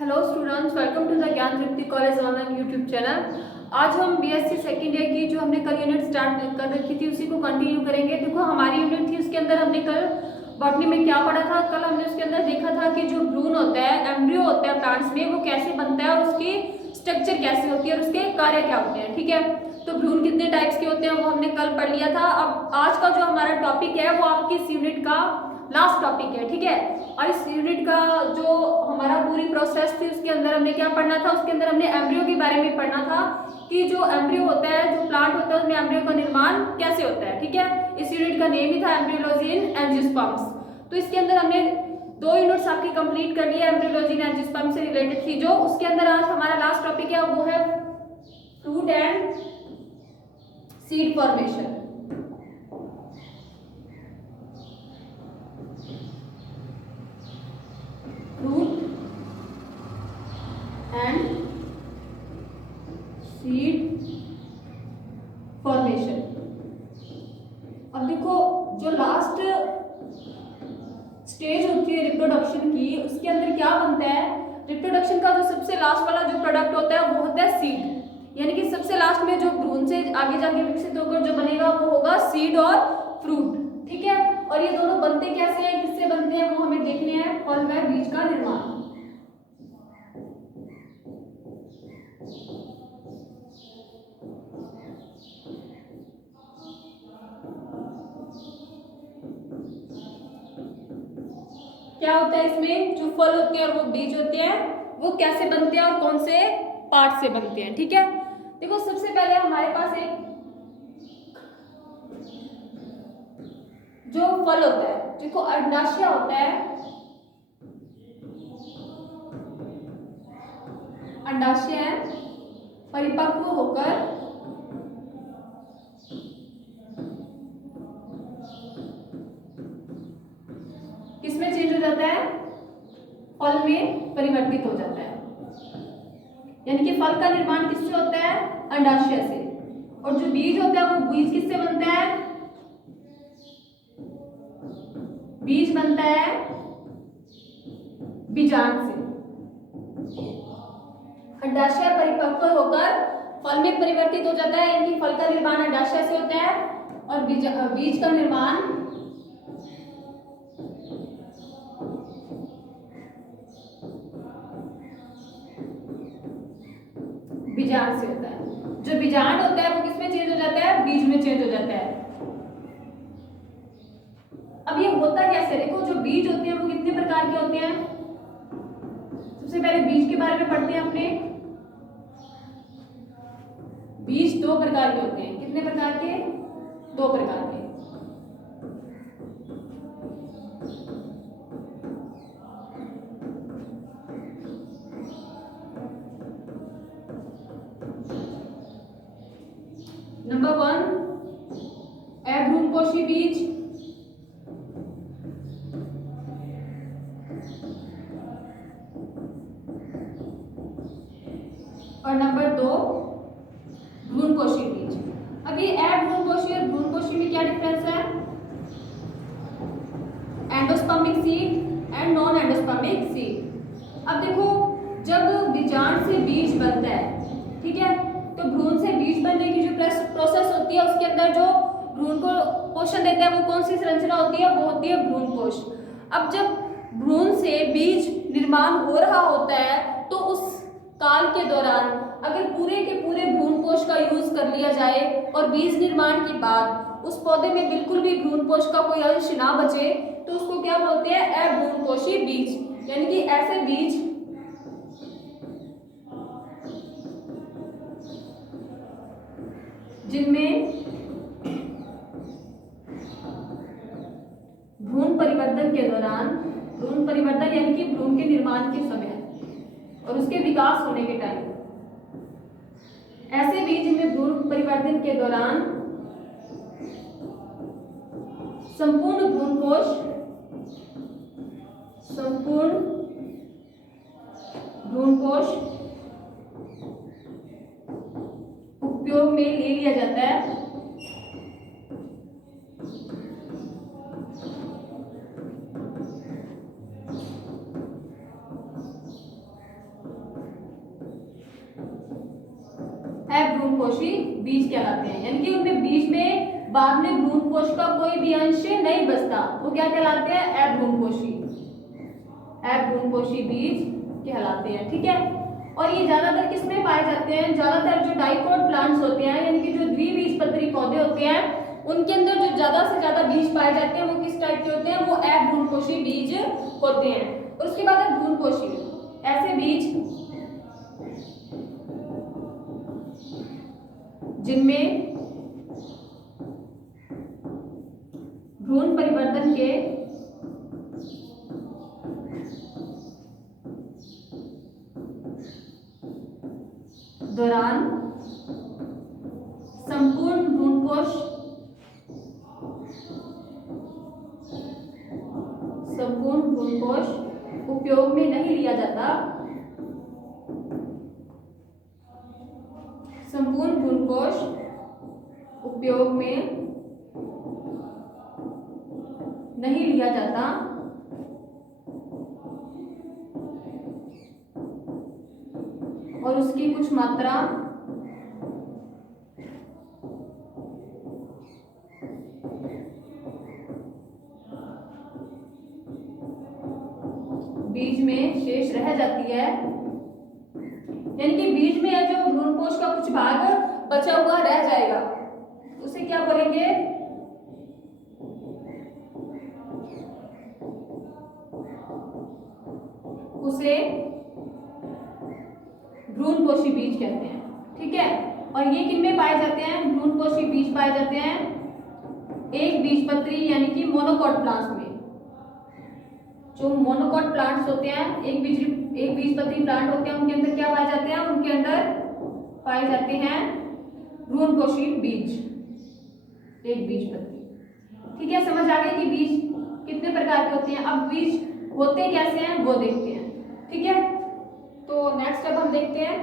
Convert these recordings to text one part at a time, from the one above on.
Hello students, welcome to the Gyan Tripti college online YouTube channel. आज हम BSc second year की जो हमने कल यूनिट स्टार्ट कर रखी थी उसी को कंटिन्यू करेंगे। देखो, हमारी यूनिट थी, उसके अंदर हमने कल बॉटनी में क्या पढ़ा था। कल हमने उसके अंदर देखा था कि जो भ्रूण होता है, एम्ब्रियो होता है प्लांट्स में, वो कैसे बनता है और उसकी स्ट्रक्चर कैसे होती है और उसके कार्य क्या होते हैं। ठीक है, तो भ्रूण कितने टाइप्स के होते हैं वो हमने कल पढ़ लिया था। अब आज का जो हमारा टॉपिक है वो आपकी इस यूनिट का लास्ट टॉपिक है। ठीक है, और इस यूनिट का जो हमारा पूरी प्रोसेस थी उसके अंदर हमने क्या पढ़ना था, उसके अंदर हमने एम्ब्रियो के बारे में पढ़ना था कि जो एम्ब्रियो होता है, जो प्लांट होता है, उसमें एम्ब्रियो का निर्माण कैसे होता है। ठीक है, इस यूनिट का नेम ही था एम्ब्रियोलॉजी इन एंजियोस्पर्म्स। तो इसके अंदर हमने 2 यूनिट्स आपकी कंप्लीट कर लिया एम्ब्रियोलॉजी इन एंजियोस्पर्म से रिलेटेड थी। जो उसके अंदर आज हमारा लास्ट टॉपिक है वो है fruit and seed formation. Fruit and seed formation. अब देखो, जो लास्ट स्टेज होती है रिप्रोडक्शन की, उसके अंदर क्या बनता है, रिप्रोडक्शन का जो सबसे लास्ट वाला जो प्रोडक्ट होता है वो होता है सीड। यानी कि सबसे लास्ट में जो भ्रूण से आगे जाके विकसित होकर जो बनेगा वो होगा सीड और फ्रूट। ठीक है, और ये दोनों बनते कैसे हैं, किससे बनते हैं, वो हमें देखने हैं। फल व बीज का निर्माण। क्या होता है इसमें, जो फल होते हैं और वो बीज होते हैं वो कैसे बनते हैं और कौन से पार्ट से बनते हैं। ठीक है, देखो सबसे पहले हमारे पास एक जो फल होता है, देखो अंडाशय होता है। अंडाशय परिपक्व होकर किसमें चेंज हो जाता है, फल में परिवर्तित हो जाता है। यानी कि फल का निर्माण किससे होता है, अंडाशय से। और जो बीज होता है वो बीज किससे बनता है, बीज बनता है बीजांड से। अंडाशय परिपक्व होकर फल में परिवर्तित हो जाता है, यानी कि फल का निर्माण अंडाशय से होता है और बीज का निर्माण बीजांड से होता है। जो बीजांड होता है वो किसमें चेंज हो जाता है, बीज में चेंज हो जाता है। अब ये होता कैसे, देखो जो बीज होते हैं वो कितने प्रकार के होते हैं। सबसे पहले बीज के बारे में पढ़ते हैं अपने। बीज 2 प्रकार के होते हैं। कितने प्रकार के, 2 प्रकार के। नंबर 1 अभ्रूणपोषी बीज, और नंबर 2 भ्रूणपोषी बीज। अब ये अभ्रूणपोषी और भ्रूणपोषी में क्या डिफरेंस है, endospermic seed and non endospermic seed. अब देखो, जब बीजांड से बीज बनता है, ठीक है, तो भ्रूण से बीज बनने की जो प्रोसेस होती है उसके अंदर जो भ्रूण को पोषण देता है वो कौन सी संरचना होती है, वो होती है भ्रूणकोश। अब जब भ्रूण से बीज निर्माण हो रहा होता है तो उस काल के दौरान अगर पूरे के पूरे भ्रूणकोश का यूज कर लिया जाए और बीज निर्माण के बाद उस पौधे में बिल्कुल भी भ्रूणकोश का कोई अंश ना बचे तो उसको क्या बोलते हैं, अभ्रूणपोषी बीज। यानी कि ऐसे बीज जिनमें भ्रूण परिवर्तन के दौरान, भ्रूण परिवर्तन यानी कि भ्रूण के निर्माण के समय और उसके विकास होने के टाइम, ऐसे बीज जिनमें भ्रूण परिवर्तन के दौरान संपूर्ण भ्रूणकोश उपयोग में ले लिया जाता है। भ्रूणपोषी बीज कहलाते हैं, यानी कि उनमें बीज में बाद में भ्रूणपोष का कोई भी अंश नहीं बचता, वो क्या कहलाते हैं? अभ्रूणपोषी बीज कहलाते हैं। ठीक है, और ये ज्यादातर किसमें पाए जाते हैं? ज्यादातर जो डाइकोट प्लांट्स होते हैं, यानी कि जो द्विबीजपत्री पौधे होते हैं, उनके अंदर जो ज्यादा से ज्यादा बीज पाए जाते हैं वो किस टाइप के होते हैं? वो अभ्रूणपोषी बीज होते हैं। और उसके बाद है भ्रूणपोषी, ऐसे बीज जिनमें भ्रूण परिवर्तन के दौरान संपूर्ण भ्रूणपोष उपयोग में नहीं लिया जाता, संपूर्ण भ्रूणपोष उपयोग में नहीं लिया जाता और उसकी कुछ मात्रा बीज में शेष रह जाती है, यानी कि बीज में जो भ्रूणपोष का कुछ भाग बचा हुआ रह जाएगा, उसे क्या बोलेंगे? उसे भ्रूणपोषी बीज कहते हैं। ठीक है, और ये किन में पाए जाते हैं? भ्रूणपोषी बीज पाए जाते हैं एक बीजपत्री यानी कि मोनोकॉट प्लांट्स में। जो मोनोकॉट प्लांट्स होते हैं, एक बीजपत्री प्लांट होते हैं, उनके अंदर क्या पाए जाते हैं? उनके अंदर पाए जाते हैं भ्रूणपोषी बीज, एक बीजपत्री। ठीक है, समझ आ गई कि बीज कितने प्रकार के होते हैं। अब बीज होते कैसे हैं वो देखते हैं। ठीक है, तो नेक्स्ट अब हम देखते हैं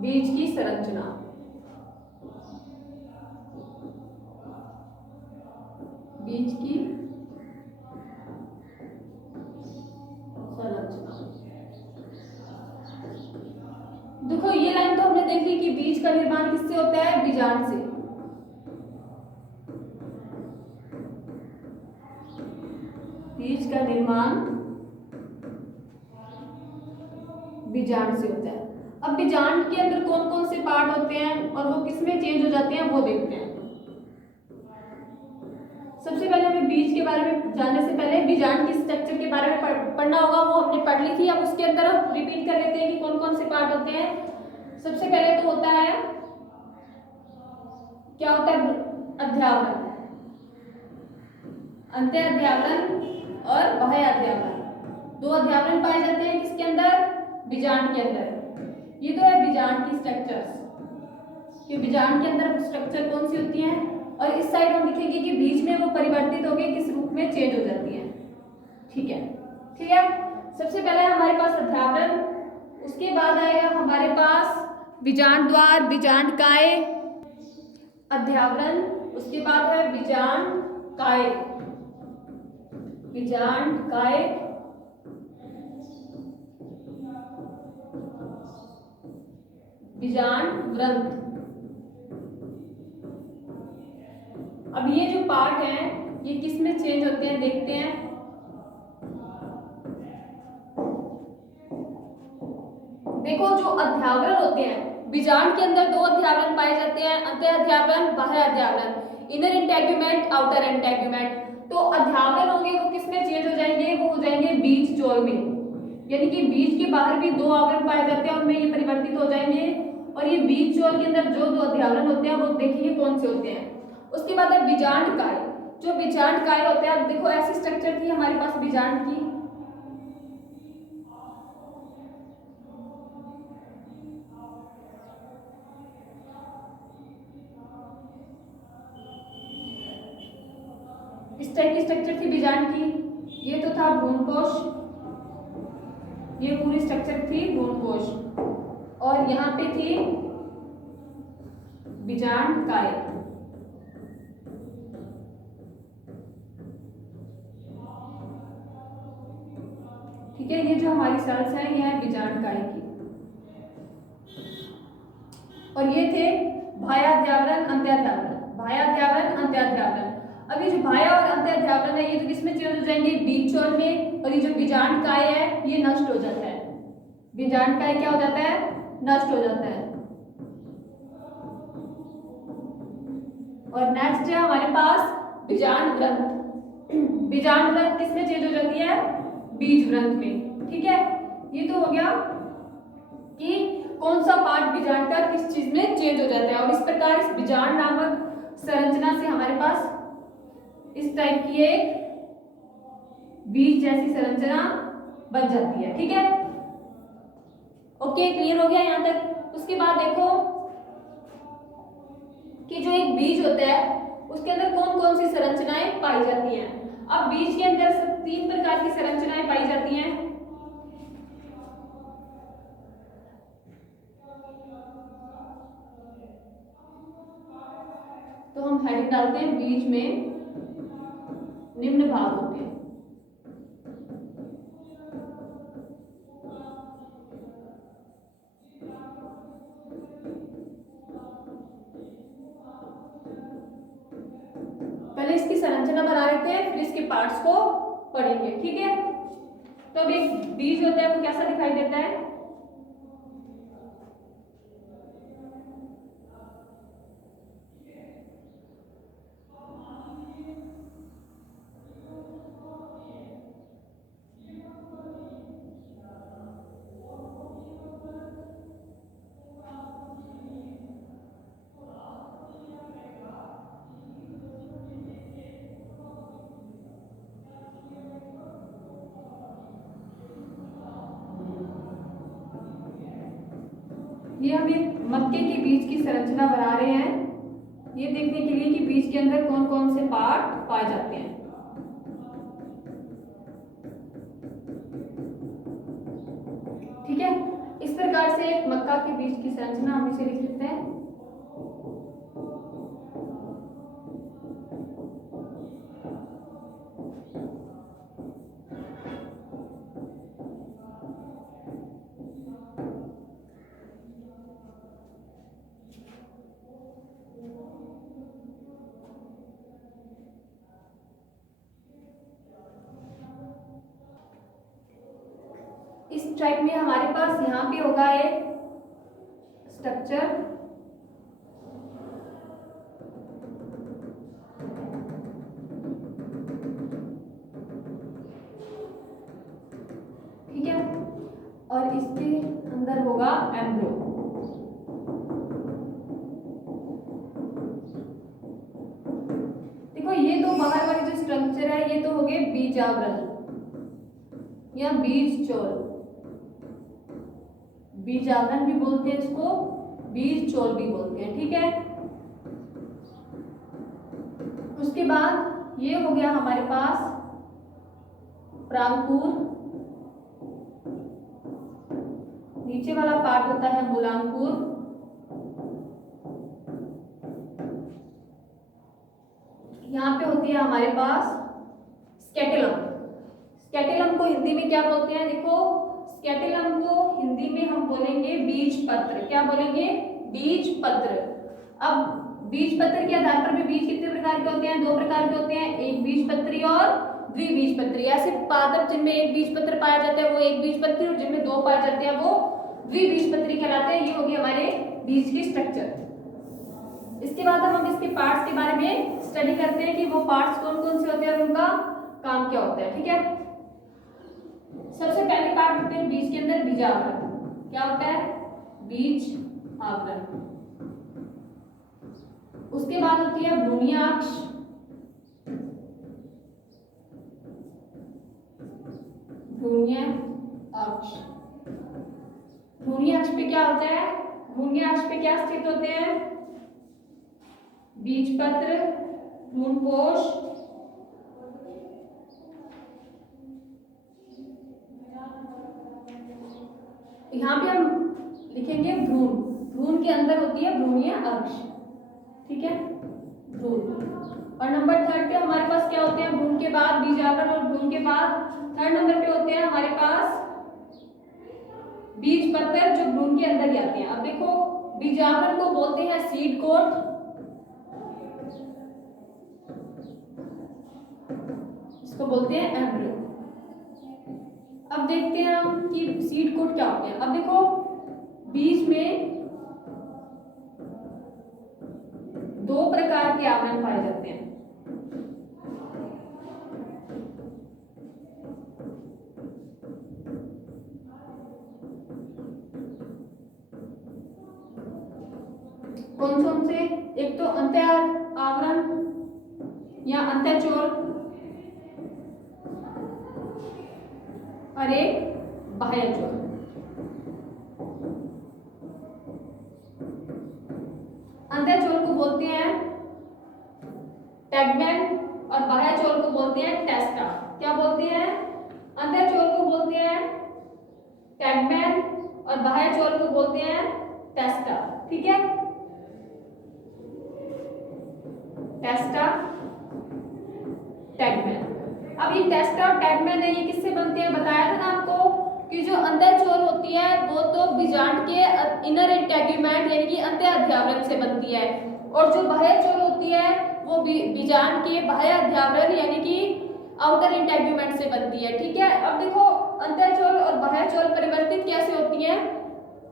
बीज की संरचना। बीज की संरचना, देखो ये लाइन तो हमने देखी कि बीज का निर्माण किससे होता है? बीजांड से। बीज का निर्माण बीजांड से होता है। अब बीजांड के अंदर कौन कौन से पार्ट होते हैं और वो किसमें चेंज हो जाते हैं वो देखते हैं। सबसे पहले हमें बीज के बारे में जानने से पहले बीजांड की स्ट्रक्चर के बारे में पढ़ना होगा, वो हमने पढ़ ली थी। अब उसके अंदर हम रिपीट कर लेते हैं कि कौन कौन से पार्ट होते हैं। सबसे पहले तो होता है, क्या होता है? अध्यावरण, अंत्य अध्यावरण और बाह्य अध्यावरण। दो अध्यावरण पाए जाते हैं किसके अंदर? बीजांड के अंदर। ये तो है बीजांड की स्ट्रक्चर्स, कि बीजांड के अंदर स्ट्रक्चर कौन सी होती हैं, और इस साइड हम लिखेंगे कि बीज में वो परिवर्तित होकर किस रूप में चेंज हो जाती है। ठीक है, ठीक है। सबसे पहले हमारे पास अध्यावरण, उसके बाद आएगा हमारे पास बीजांड द्वार, बीजांड काय, अध्यावरण, उसके बाद है बीजांड काय, बीजांड काय, बीजांड व्रंत। अब ये जो पार्ट हैं ये किस में चेंज होते हैं देखते हैं। देखो जो अध्यावरण होते हैं, बीजांड के अंदर दो अध्यावरण पाए जाते हैं, अंत्य अध्यावरण, बाह्य अध्यावरण, इनर इंटेग्यूमेंट, आउटर इंटेग्यूमेंट। तो अध्यावरण होंगे वो किस में चेंज हो जाएंगे? वो हो जाएंगे बीज चोल में, यानी कि बीज के बाहर भी दो आवरण पाए जाते हैं, उनमें ये परिवर्तित हो जाएंगे। और ये बीज चोल के अंदर जो दो अध्यावरण होते हैं वो देखेंगे कौन से होते हैं। उसके बाद है बीजांड काय। जो बीजांड काय होते हैं, अब देखो ऐसी स्ट्रक्चर थी हमारे पास बीजांड की, इस टाइप की स्ट्रक्चर थी बीजांड की। ये तो था भ्रूणकोश, ये पूरी स्ट्रक्चर थी भ्रूणकोश, और यहाँ पे थी बीजांड काय। ठीक है, ये जो हमारी सेल्स है ये है बीजांड काय की। और ये थे भायाध्यावरण अंत्याध्यावरण, भायाध्यावरण अंत्याध्यावरण। अब ये जो भाया और अंत्याध्यावरण है ये तो किसमें चेंज हो जाएंगे, बीजचौल में। और ये जो बीजांडकाय है ये नष्ट हो जाता है, बीजांडकाय क्या हो जाता है, नष्ट हो जाता है। और नेक्स्ट है हमारे पास बीजांड ग्रंथ। बीजांड ग्रंथ किसमें चेंज हो जाती है, बीज ग्रंथ में। ठीक है, ये तो हो गया कि कौन सा पार्ट बीजांड का किस चीज में चेंज हो जाता है। और इस प्रकार इस बीजांड नामक संरचना से हमारे पास इस टाइप की एक बीज जैसी संरचना बन जाती है। ठीक है, ओके, क्लियर हो गया यहाँ तक। उसके बाद देखो कि जो एक बीज होता है उसके अंदर कौन कौन सी संरचनाएं पाई जाती हैं। अब बीज के अंदर 3 प्रकार की संरचनाएं पाई जाती हैं। तो हम हेडिंग डालते हैं बीज में निम्न भाग होते हैं। पहले इसकी संरचना बना लेते हैं, फिर इसके पार्ट्स को पढ़ेंगे। ठीक है, तो अब एक बीज होता है वो कैसा दिखाई देता है, ये हम एक मक्के के बीज की संरचना बना रहे हैं, ये देखने के लिए कि बीज के अंदर कौन कौन से पार्ट पाए जाते हैं। ठीक है, इस प्रकार से एक मक्का के बीज की संरचना हम इसे लिख लेते हैं। इस टाइप में हमारे पास यहाँ पे होगा एक स्ट्रक्चर, ठीक है, और इसके अंदर होगा एम्ब्रियो। देखो ये तो बाहर वाली जो स्ट्रक्चर है ये तो हो गए बीजावरण या बीज चोल, बीजावरण भी बोलते हैं इसको, बीज चोल भी बोलते हैं। ठीक है, उसके बाद ये हो गया हमारे पास प्रांकुर, नीचे वाला पार्ट होता है मूलांकुर, यहाँ पे होती है हमारे पास स्केटेलम। स्केटेलम को हिंदी में क्या बोलते हैं, देखो स्केटेलम को हिंदी में हम बोलेंगे बीज पत्र। क्या बोलेंगे, बीज पत्र। अब बीज पत्र के आधार पर भी बीज कितने प्रकार के होते हैं, 2 प्रकार के होते हैं, एक बीजपत्री और द्विबीजपत्री। ऐसे पादप जिनमें एक बीजपत्र पाया जाता है वो एक बीजपत्री, और जिनमें 2 पाए जाते हैं वो द्विबीजपत्री कहलाते हैं। ये होगी हमारे बीज की स्ट्रक्चर। इसके बाद हम इसके पार्ट्स के बारे में स्टडी करते हैं कि वो पार्ट्स कौन कौन से होते हैं और उनका काम क्या होता है। ठीक है, सबसे पहले पार्ट होते हैं बीज के अंदर बीजावरण। क्या होता है, बीज आवरण। उसके बाद होती है भ्रूणीयाक्ष, भ्रूणीयाक्ष। भ्रूणीयाक्ष पे क्या होता है, भ्रूणीयाक्ष पे क्या स्थित होते हैं, बीजपत्र, भ्रूणपोष, यहाँ पे हम लिखेंगे भ्रूण, भ्रूण के अंदर होती है भ्रूणीय अक्ष। ठीक है, भ्रूण। और नंबर 3 पे हमारे पास क्या होते हैं, भ्रूण के बाद बीजावरण और भ्रूण के बाद 3rd नंबर पे होते हैं हमारे पास बीज पत्र, जो भ्रूण के अंदर ही आते हैं। अब देखो बीजावरण को बोलते हैं सीड कोट, इसको बोलते हैं एम्ब्रियो। अब देखते हैं हम कि सीड कोट क्या होते हैं। अब देखो बीज में दो प्रकार के आवरण पाए जाते हैं। कौन कौन से? एक तो अंत्य आवरण या अंत्यचोर और एक बाह्यचोर। अंत्यचोर को बोलते हैं टैगमैन और बाह्यचोर को बोलते हैं टेस्टा। क्या बोलते हैं? अंत्यचोर को बोलते हैं टैगमैन और बाह्यचोर को बोलते हैं टेस्टा। ठीक है, टेस्टा, टैगमैन। अब ये टेस्टा और टैगमैन है, ये किससे बनते हैं? बताया था ना आपको कि जो अंत्यचोर होती है वो तो बीजांड के इनर इंटेगुमेंट यानी कि अंत्य अध्यावरण से बनती है, और जो बाह्यचोर होती है वो बीजांड के बाह्य अध्यावरण यानी कि आउटर इंटेगुमेंट से बनती है। ठीक है, अब देखो अंत्यचोर और बाह्यचोर परिवर्तित कैसे होती हैं?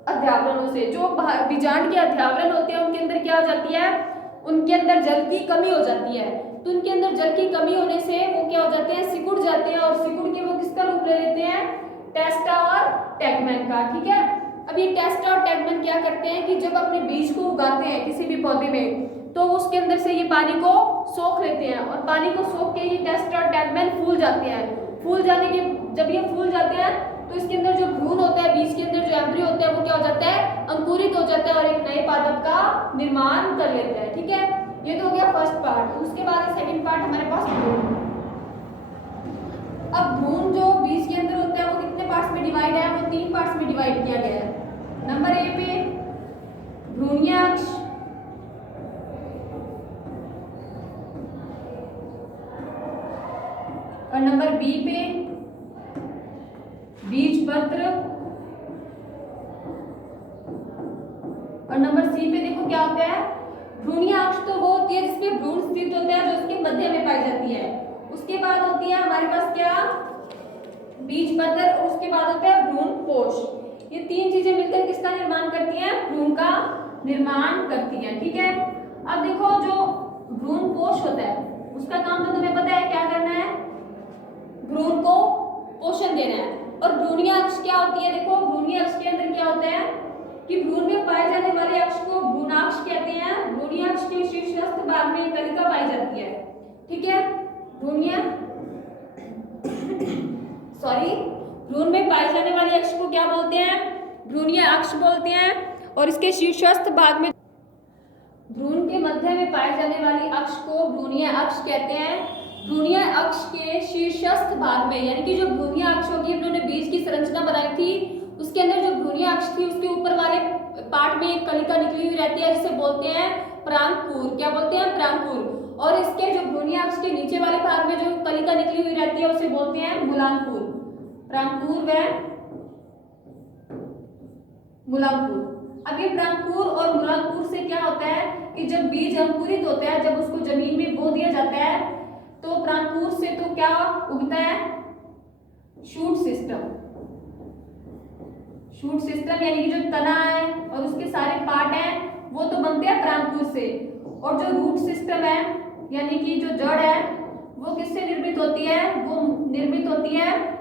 अध्यावरणों से। जो बीजांड के अध्यावरण होते हैं उनके अंदर क्या हो जाती है? उनके अंदर जल की कमी हो जाती है। तो उनके अंदर जल की कमी होने से वो क्या हो जाते हैं? सिकुड़ जाते हैं, और सिकुड़ के वो किसका रूप ले लेते हैं? टेस्टा और टैगमैन का। ठीक है, अब ये टेस्टा और टैगमैन क्या करते हैं कि जब अपने बीज को उगाते हैं किसी भी पौधे में, तो उसके अंदर से ये पानी को सोख लेते हैं, और पानी को सोख के ये टेस्टा और टैगमैन फूल जाते हैं। फूल जाने के जब ये फूल जाते हैं तो इसके अंदर जो भ्रूण होता है, बीज के अंदर जो एम्ब्रियो होता है वो क्या हो जाता है? अंकुरित हो जाता है और एक नए पादप का निर्माण कर लेता है। ठीक है, ये तो हो गया फर्स्ट पार्ट। उसके बाद है सेकंड पार्ट हमारे पास भ्रूण। अब भ्रूण जो बीज के अंदर होता है वो कितने पार्ट्स में डिवाइड है? वो 3 पार्ट्स में डिवाइड किया गया है। नंबर ए पे भ्रूणीय अक्ष, और नंबर बी पे बीजपत्र, और नंबर सी पे देखो क्या होता है? भ्रूणीय अक्ष तो वो होती है जिसमें भ्रूण स्थित होता है, जो उसके मध्य में पाई जाती है। उसके बाद होती है हमारे पास क्या? बीजपत्र, और उसके बाद होता है भ्रूण कोश। ये 3 चीजें मिलकर किसका निर्माण करती हैं? भ्रूण का निर्माण करती हैं। ठीक है, अब देखो जो भ्रूण कोश होता है उसका काम तो तुम्हें पता है, क्या करना है? भ्रूण को पोषण देना है। और भ्रूणीय अक्ष क्या होती है? देखो भ्रूणीय अक्ष के अंदर क्या होता है कि भ्रूण में पाए जाने वाले अक्ष को भ्रूणाक्ष कहते हैं। भ्रूणीय अक्ष के शीर्षस्थ भाग में एक कलिका पाई जाती है। ठीक है, भ्रूण में पाए जाने वाले अक्ष को क्या बोलते हैं? भ्रूणीय अक्ष बोलते हैं। और इसके शीर्षस्थ भाग में भ्रूण के मध्य में पाए जाने वाली अक्ष को भ्रूणीय अक्ष कहते हैं। भ्रूणीय अक्ष के शीर्षस्थ भाग में यानी कि जो भ्रूणीय अक्ष होगी, उन्होंने बीज की संरचना बनाई थी, उसके अंदर जो भ्रूणीय अक्ष थी उसके ऊपर वाले पार्ट में एक कलिका निकली हुई रहती है जिसे बोलते हैं परांकुर। क्या बोलते हैं? परांकुर। और इसके जो भ्रूणीय अक्ष के नीचे वाले भाग में जो कलिका निकली हुई रहती है उसे बोलते हैं मूलांकुर। परांकुर व मूलांकुर। अब ये परांकुर और मूलांकुर से क्या होता है कि जब बीज अंकुरित होता है, जब उसको जमीन में बो दिया जाता है, तो परांकुर से तो क्या उगता है? Shoot system. शूट सिस्टम यानी कि जो तना है और उसके सारे पार्ट हैं वो तो बनते हैं परांकुर से, और जो रूट सिस्टम है यानी कि जो जड़ है वो किससे निर्मित होती है? वो निर्मित होती है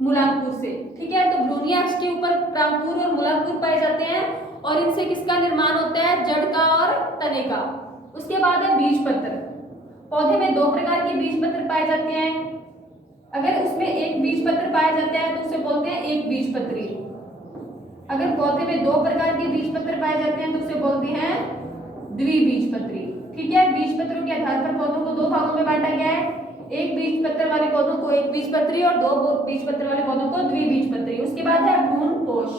मूलांकुर से। ठीक है, तो भ्रूणीय अक्ष के ऊपर परांकुर और मूलांकुर पाए जाते हैं, और इनसे किसका निर्माण होता है? जड़ का और तने का। उसके बाद है बीजपत्र। पौधे में 2 प्रकार के बीजपत्र पाए जाते हैं। अगर उसमें एक बीजपत्र पाया जाता है तो उसे बोलते हैं एक बीजपत्री। अगर पौधे में 2 प्रकार के बीजपत्र पाए जाते हैं तो उसे बोलते हैं द्विबीजपत्री। ठीक है, बीजपत्रों के आधार पर पौधों को 2 भागों में बांटा गया है। एक बीजपत्र वाले पौधों को एक बीजपत्री और 2 बीजपत्र वाले पौधों को द्विबीजपत्री। उसके बाद है भ्रूणकोश।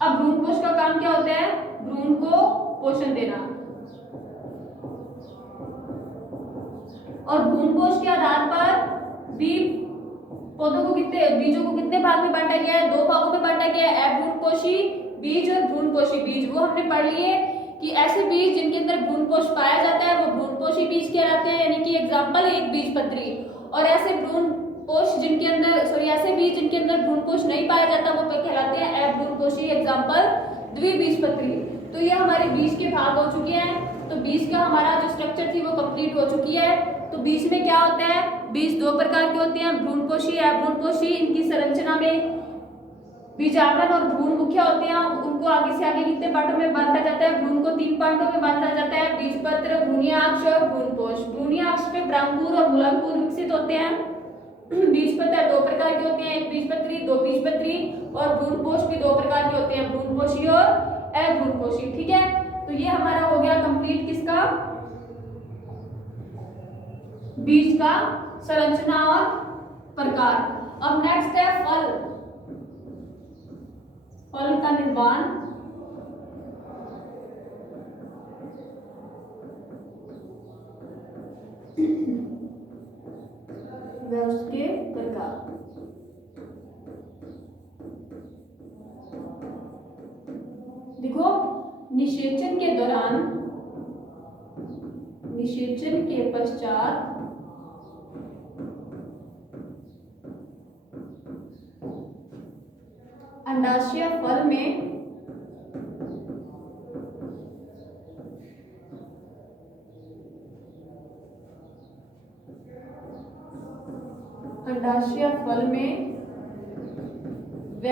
अब भ्रूणकोश का काम क्या होता है? भ्रूण को पोषण देना। और भ्रूणकोश के आधार पर पौधों को बीजों को कितने भाग में बांटा गया है? 2 भागों में बांटा गया है, अभ्रूणकोशी, बीज और भ्रूणपोषी बीज, वो हमने पढ़ लिए कि ऐसे बीज जिनके अंदर भ्रूणपोष पाया जाता है वो भ्रूणपोषी बीज कहलाते हैं, यानी कि एग्जाम्पल एक बीजपत्री। और ऐसे भ्रूणपोष जिनके अंदर ऐसे बीज जिनके अंदर भ्रूणपोष नहीं पाया जाता वो कहलाते हैं अभ्रूणपोषी, एग्जाम्पल द्विबीजपत्री। तो ये हमारे बीज के भाग हो चुके हैं। तो बीज का हमारा जो स्ट्रक्चर थी वो कंप्लीट हो चुकी है। तो बीज में क्या होता है, बीज दो प्रकार के होते हैं, भ्रूणपोषी, अभ्रूणपोषी। इनकी संरचना में बीजावरण और भ्रूण मुख्य होते हैं। उनको आगे से आगे कितने पार्टों में बांटा जाता है, भ्रूण को 3 पार्टों में बांटा जाता है, बीजपत्र, भ्रूणीयाक्ष और भ्रूणपोष। भ्रूणीयाक्ष में प्रांगूर और मूलांकुर विकसित होते हैं। बीजपत्र 2 प्रकार के होते हैं, एक बीजपत्री, 2 बीजपत्री। और भ्रूणपोष भी 2 प्रकार के होते हैं, भ्रूणपोषी और अभ्रूणपोषी। ठीक है, तो ये हमारा हो गया कंप्लीट किसका, बीज का संरचना और प्रकार। अब नेक्स्ट है फल, फल का निर्माण। व उसके प्रकार। देखो, निषेचन के दौरान, निषेचन के पश्चात अंडाशय फल में अंडाशय फल में व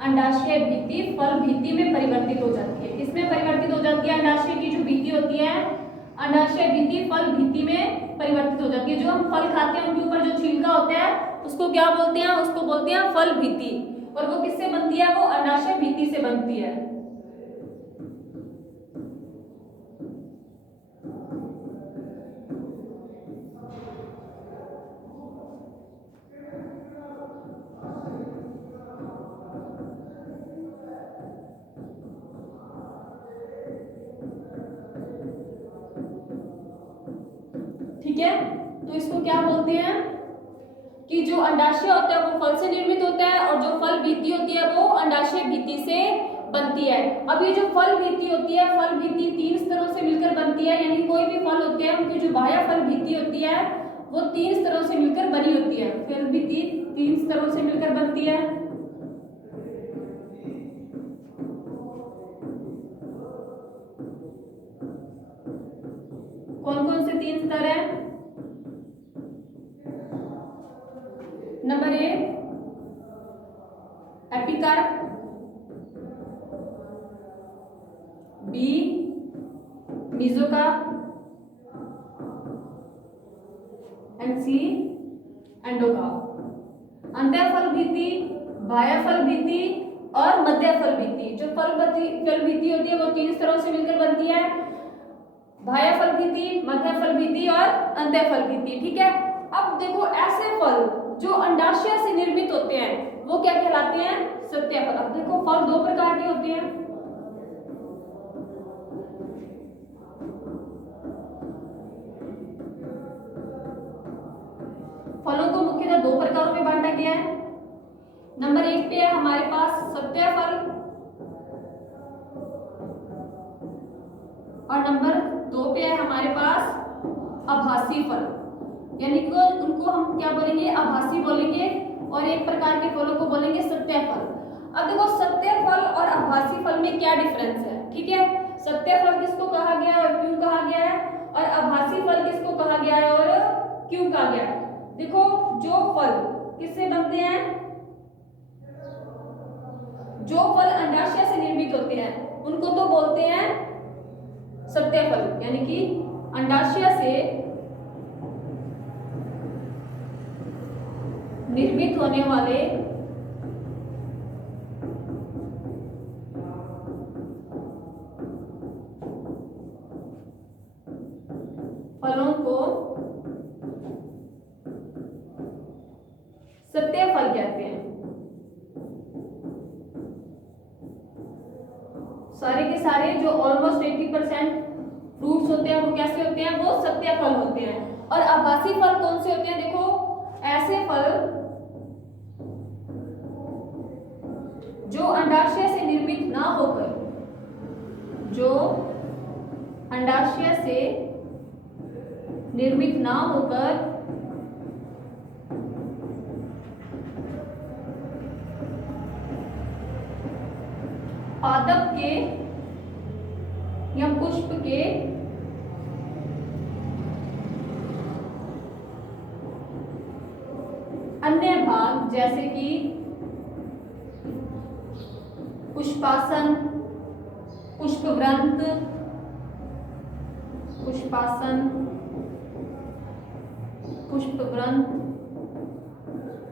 अंडाशय भित्ति फल भित्ति में परिवर्तित हो जाती है। किसमें परिवर्तित हो जाती है, अंडाशय की जो भित्ति होती है, अंडाशय भित्ति फल भित्ति में परिवर्तित हो जाती है। जो हम फल खाते हैं उनके ऊपर जो छिलका होता है उसको क्या बोलते हैं, उसको बोलते हैं फल भित्ति। और वो किससे बनती है, वो अंडाशय भित्ति से बनती है। ठीक है, तो इसको क्या बोलते हैं कि जो अंडाशय होता है वो फल से निर्मित होता है और जो फल भित्ति होती है वो अंडाशय भित्ति से बनती है। अब ये जो फल भित्ति होती है, फल भित्ति 3 स्तरों से मिलकर बनती है, यानी कोई भी फल होते हैं उनकी जो बाह्य फल भित्ति होती है वो 3 स्तरों से मिलकर बनी होती है। फल भित्ति 3 स्तरों से मिलकर बनती है। कौन कौन से 3 स्तर हैं, number 1 epicarp, B mesocarp and C endocarp. अंतःफल भित्ति, बाह्य फल भित्ति और मध्य फल भित्ति। जो फल भित्ति होती है वो 3 स्तरों से मिलकर बनती है, बाह्य फल भित्ति, मध्य फल भित्ति और अंतःफल भित्ति। ठीक है, अब देखो ऐसे फल जो अंडाशय से निर्मित होते हैं वो क्या कहलाते हैं, सत्य फल। अब देखो फल 2 प्रकार के होते हैं, फलों को मुख्यतः 2 प्रकारों में बांटा गया है। नंबर 1 पे है हमारे पास सत्य फल और नंबर 2 पे है हमारे पास आभासी फल, यानी कि उनको हम क्या बोलेंगे, आभासी बोलेंगे, और एक प्रकार के फलों को बोलेंगे सत्य फल। अब देखो सत्य फल और आभासी फल में क्या डिफरेंस है। ठीक है, सत्य फल किसको कहा गया है और क्यों कहा गया है, और आभासी फल किसको कहा गया है और क्यों कहा गया है। देखो जो फल किससे बनते हैं, जो फल अंडाशय से निर्मित होते हैं उनको तो बोलते हैं सत्य फल, यानी कि अंडाशय से निर्मित होने वाले फलों को सत्य फल कहते हैं। सारे के सारे जो ऑलमोस्ट 80% फ्रूट्स होते हैं वो कैसे होते हैं, वो सत्य फल होते हैं। और आभासी फल कौन से होते हैं, देखो ऐसे फल जो ना होकर पादप के या पुष्प के अन्य भाग जैसे कि पुष्पासन, पुष्पवृंत, पुष्पासन, पुष्पवृंत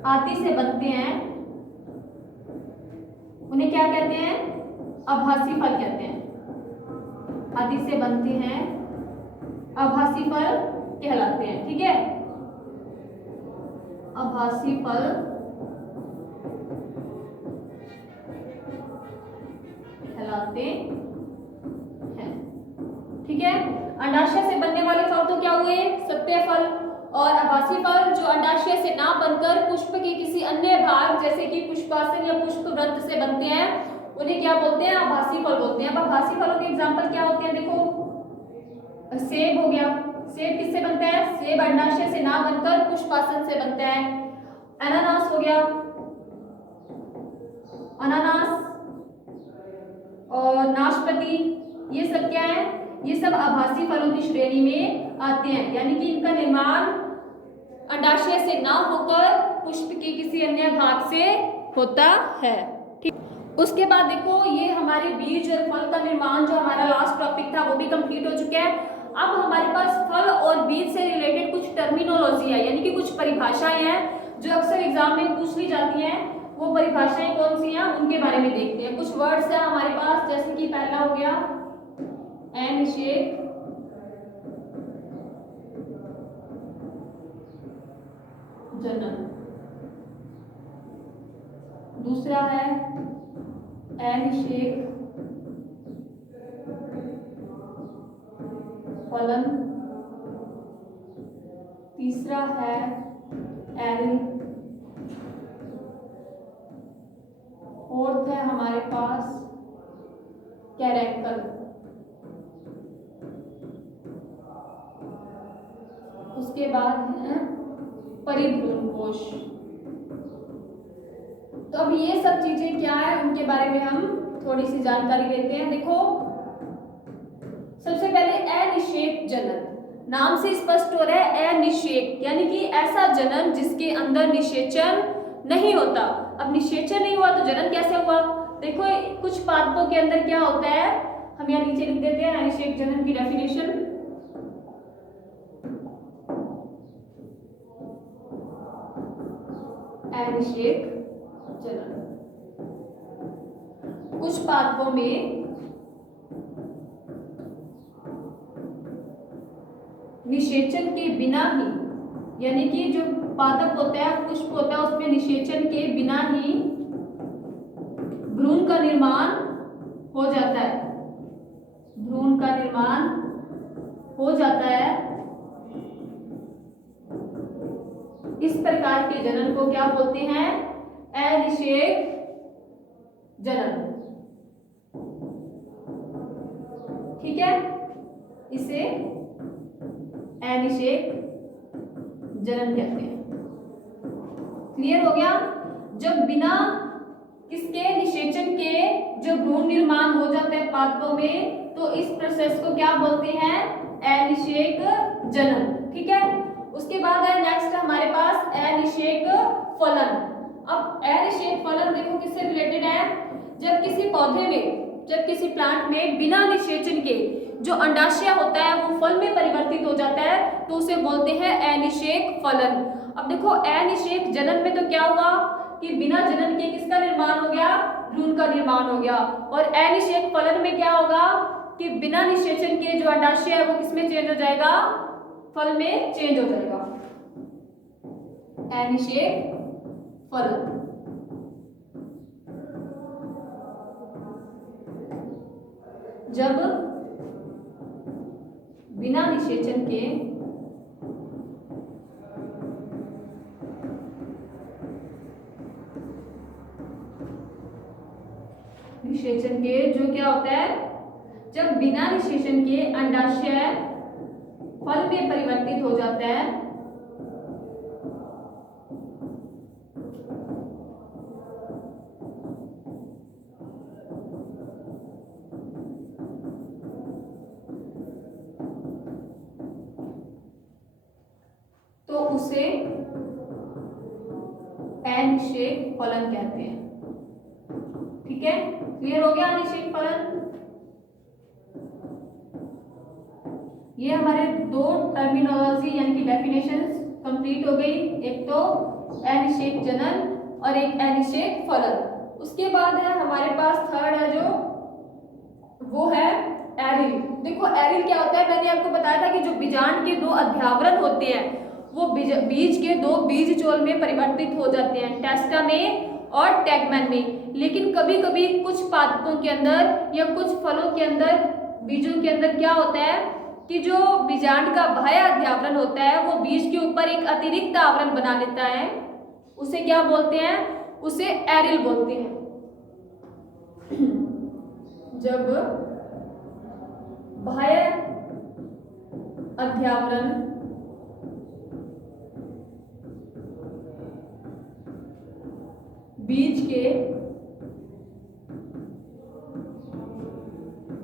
आदि से बनते हैं, उन्हें क्या कहते हैं? आभासी फल कहते हैं। आदि से बनते हैं, आभासी फल कहलाते हैं। ठीक है, आभासी फल कहलाते हैं। ठीक है, अंडाशय से बनने वाले फल तो क्या हुए? सत्य फल। और आभासी फल जो अंडाशय से ना बनकर पुष्प के किसी अन्य भाग जैसे कि पुष्पासन या पुष्पवृंत से बनते हैं, उन्हें क्या बोलते हैं? आभासी फल बोलते हैं। अब आभासी फलों के एग्जांपल क्या होते हैं? देखो, सेब हो गया। सेब किससे बनता है? सेब अंडाशय से ना बनकर पुष्पासन से बनता है। अनानास हो गया, अनानास और नाशपाती, ये सब क्या है? ये सब आभासी फलों की श्रेणी में आते हैं, यानी कि इनका निर्माण अंडाशय से ना होकर पुष्प के किसी अन्य भाग से होता है। ठीक, उसके बाद देखो ये हमारे बीज और फल का निर्माण जो हमारा लास्ट टॉपिक था वो भी कंप्लीट हो चुका है। अब हमारे पास फल और बीज से रिलेटेड कुछ टर्मिनोलॉजी है, यानी कि कुछ परिभाषाएं हैं जो अक्सर एग्जाम में पूछ ली जाती हैं। वो परिभाषाएं कौन सी हैं उनके बारे में देखते हैं। कुछ वर्ड्स हैं हमारे पास, जैसे कि पहला हो गया अनिषेक, जनन। दूसरा है अनिषेक फलन। तीसरा है एरिल। फोर्थ है हमारे पास कैरेक्टर। उसके बाद है परिभ्रूण कोश। तो अब ये सब चीजें क्या है उनके बारे में हम थोड़ी सी जानकारी लेते हैं। देखो, सबसे पहले अनिषेक जनन, नाम से स्पष्ट हो रहा है अनिषेक, यानी कि ऐसा जनन जिसके अंदर निषेचन नहीं होता। अब निषेचन नहीं हुआ तो जनन कैसे हुआ? देखो, कुछ पादपों के अंदर क्या होता है, हम यहाँ नीचे लिख देते हैं अनिषेक जनन की डेफिनेशन। अनिषेक जनन, कुछ पादपों में निषेचन के बिना ही, यानी कि जो पादप होता है, पुष्प होता है, उसमें निषेचन के बिना ही भ्रूण का निर्माण हो जाता है। भ्रूण का निर्माण हो जाता है। इस प्रकार के जनन को क्या बोलते हैं? अनिषेक जनन। ठीक है, इसे अनिषेक जनन कहते हैं। क्लियर हो गया? जब बिना किसके? निषेचन के जो भ्रूण निर्माण हो जाता है पादपों में, तो इस प्रोसेस को क्या बोलते हैं? अनिषेक जनन। ठीक है, उसके बाद है नेक्स्ट हमारे पास अनिषेक फलन। अब अनिषेक फलन देखो किससे रिलेटेड है? जब किसी पौधे में, जब किसी प्लांट में बिना निषेचन के जो अंडाशय होता है वो फल में परिवर्तित हो जाता है, तो उसे बोलते हैं अनिषेक फलन। अब देखो, अनिषेक जनन में तो क्या हुआ कि बिना जनन के किसका निर्माण हो गया? भ्रूण का निर्माण हो गया। और अनिषेक फलन में क्या होगा कि बिना निषेचन के जो अंडाशय है वो किसमें चेंज हो जाएगा? फल में चेंज हो जाएगा। अनिषेक फलन। जब बिना निषेचन के जो क्या होता है, जब बिना निषेचन के अंडाशय फल में परिवर्तित हो जाता है। तो उसे अनिषेक फलन कहते हैं। ठीक है, क्लियर हो गया अनिषेक फलन। ये हमारे दो टर्मिनोलॉजी यानी कि डेफिनेशंस कंप्लीट हो गई, एक तो अनिषेक जनन और एक अनिषेक फलन। उसके बाद है हमारे पास थर्ड है जो वो है एरिल। देखो एरिल क्या होता है, मैंने आपको बताया था कि जो बीजांड के दो अध्यावरण होते हैं वो बीज के दो बीजचोल में परिवर्तित हो जाते हैं, टेस्टा में और टैगमैन में। लेकिन कभी कभी कुछ पादपों के अंदर या कुछ फलों के अंदर, बीजों के अंदर क्या होता है कि जो बीजांड का बाह्य अध्यावरण होता है वो बीज के ऊपर एक अतिरिक्त आवरण बना लेता है, उसे क्या बोलते हैं, उसे एरिल बोलते हैं। जब बाह्य अध्यावरण बीज के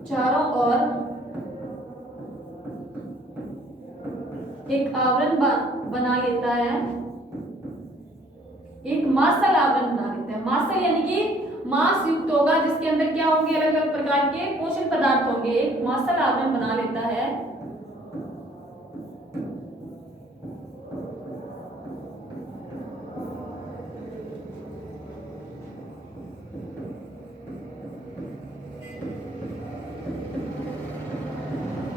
चारों ओर एक आवरण बना लेता है, एक मासल आवरण बना लेता है। मासल यानी कि मास युक्त होगा जिसके अंदर क्या होंगे, अलग अलग प्रकार के पोषक पदार्थ होंगे, एक मासल आवरण बना लेता है।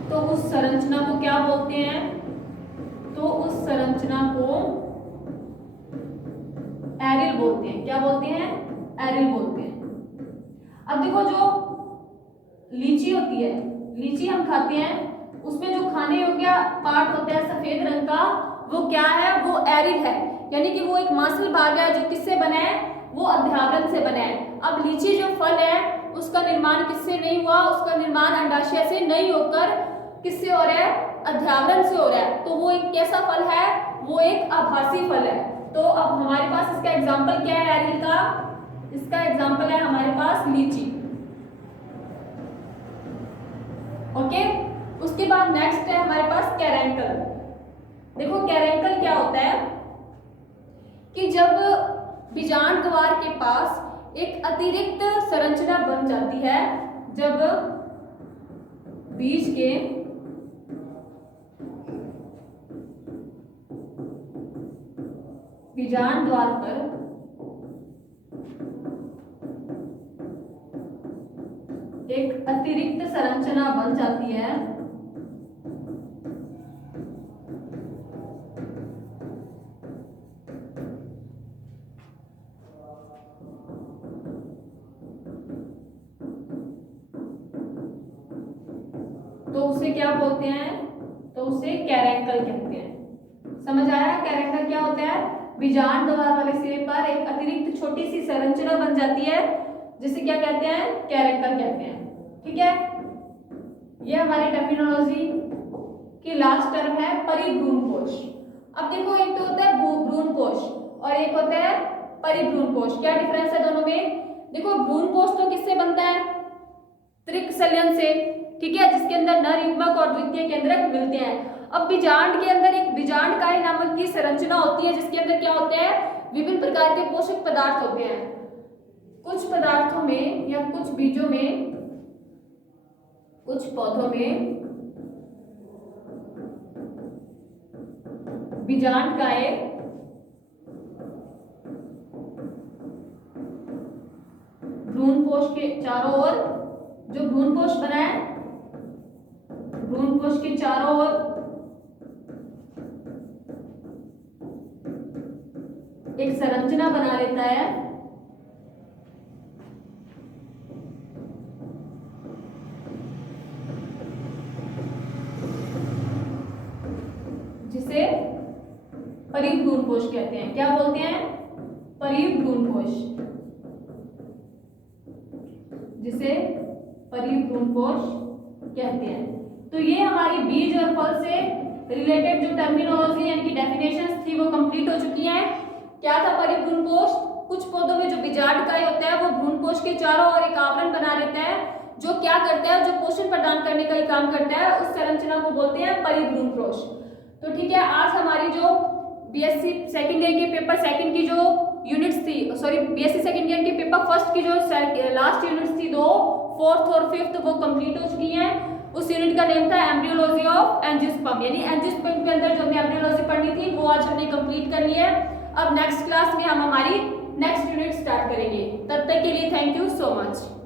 तो उस संरचना को क्या बोलते हैं, तो उस संरचना को एरिल बोलते हैं। क्या बोलते हैं, एरिल बोलते हैं। अब देखो जो लीची होती है, लीची हम खाते हैं, उसमें जो खाने योग्य पार्ट होता है सफेद रंग का, वो क्या है, वो एरिल है, यानी कि वो एक मांसल भाग है जो किससे बना है, वो अध्यावरण से बना है। अब लीची जो फल है उसका निर्माण किससे नहीं हुआ, उसका निर्माण अंडाशय से नहीं होकर किससे हो रहा है, अध्यावरण से हो रहा है। तो वो एक कैसा फल है, वो एक आभासी फल है। तो अब हमारे पास इसका एग्जाम्पल क्या है एरिल का, इसका एग्जाम्पल है हमारे पास लीची। ओके, उसके बाद नेक्स्ट है हमारे पास कैरेंकल। देखो कैरेंकल क्या होता है कि जब बीजांड द्वार के पास एक अतिरिक्त संरचना बन जाती है, जब बीज के बीजांड द्वार पर एक अतिरिक्त संरचना बन जाती है, तो उसे क्या बोलते हैं, तो उसे कैरेंकल कहते हैं। समझ आया कैरेंकल क्या होता है, बीजांड द्वार वाले सिरे पर एक अतिरिक्त छोटी सी संरचना बन जाती है जिसे क्या कहते हैं, कैरेंकल कहते हैं। ठीक है, ये हमारी टर्मिनोलॉजी की लास्ट टर्म है परिभ्रूणकोश। अब देखो एक तो होता है भ्रूणकोश और एक होता है परिभ्रूणकोश। क्या डिफरेंस है दोनों में, देखो भ्रूणकोश तो किससे बनता है, त्रिक संलयन से, ठीक है, जिसके अंदर नर युग्मक और द्वितीय केंद्रक मिलते हैं। अब बीजांड के अंदर एक बीजांडकाय नामक की संरचना होती है जिसके अंदर क्या होते हैं, विभिन्न प्रकार के पोषक पदार्थ होते हैं। कुछ पदार्थों में या कुछ बीजों में, कुछ पौधों में बीजांडकाय भ्रूणकोश के चारों ओर, जो भ्रूणकोश बना है, भ्रूणकोश के चारों ओर एक संरचना बना लेता है जिसे परिभ्रूणकोश कहते हैं। क्या बोलते हैं, परिभ्रूणकोश, जिसे परिभ्रूणकोश कहते हैं। तो ये हमारी बीज और फल से रिलेटेड जो टर्मिनोलॉजी यानी कि डेफिनेशंस थी वो कंप्लीट हो चुकी हैं। क्या था परिभ्रूणकोश? कुछ पौधों में जो बीजांडकाय होता है वो भ्रूणकोश के चारों ओर एक आवरण बना रहता है जो क्या करता है, जो पोषण प्रदान करने का ही काम करता है। उस संरचना को बोलते हैं परिभ्रूणकोश। तो ठीक है, आज हमारी जो बीएससी सेकंड ईयर के पेपर सेकंड की जो यूनिट्स थी, सॉरी बीएससी सेकंड ईयर के पेपर फर्स्ट की जो लास्ट यूनिट्स थी 2, 4th और 5th वो कंप्लीट हो चुकी हैं। उस यूनिट का नेम था एम्ब्रियोलॉजी ऑफ एंजियोस्पर्म, यानी एंजियोस्पर्म के अंदर जो हमने एम्ब्रियोलॉजी पढ़नी थी वो आज हमने कंप्लीट कर ली है। अब नेक्स्ट क्लास में हम हमारी नेक्स्ट यूनिट स्टार्ट करेंगे। तब तक के लिए थैंक यू सो मच।